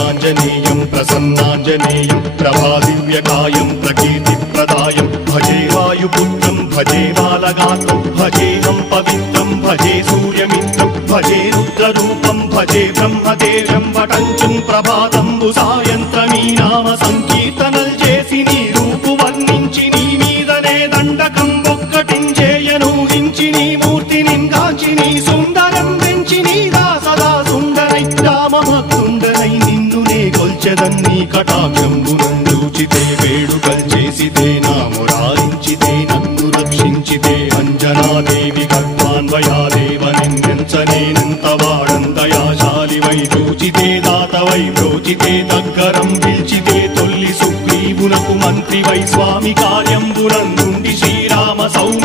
आञ्जनेयं प्रसन्नाञ्जनेयं प्रभादिव्यकायं प्रकीर्तिप्रदायं भजे वायुपुत्रं भजे बालगात्रं भजेऽहं पवित्रं भजे सूर्यमित्रं भजे रुद्ररूपं भजे ब्रह्मदेव्यं वटञ्चं प्रभाతంబు సాయంత్రమీ నామ సంకీర్తనల్ చేసి నీ రూపు వర్ణించి నీ మీదనే దండకం ఒక్కటించేయను హించి నీ మూర్తిని కాంచి నీ సుందరం పెంచి నీ దాసదా సుందరై రామభక్తుండనై నిన్నునే కొల్చెదన్ని కటాక్షంబునందూచితే వేడుకల్ చేసితే నా మురారించితే నన్ను రక్షించితే అంజనాదేవి గర్భాన్వయాదేవ నిన్నెంచనేనంత వాడంతయాశాలివై చూచితే దాతవై బ్రోచితే దగ్గరం పిలిచితే తొల్లి సుగ్రీవునకు మంత్రివై స్వామి కార్యంబునందుండి శ్రీరామ సౌమ్య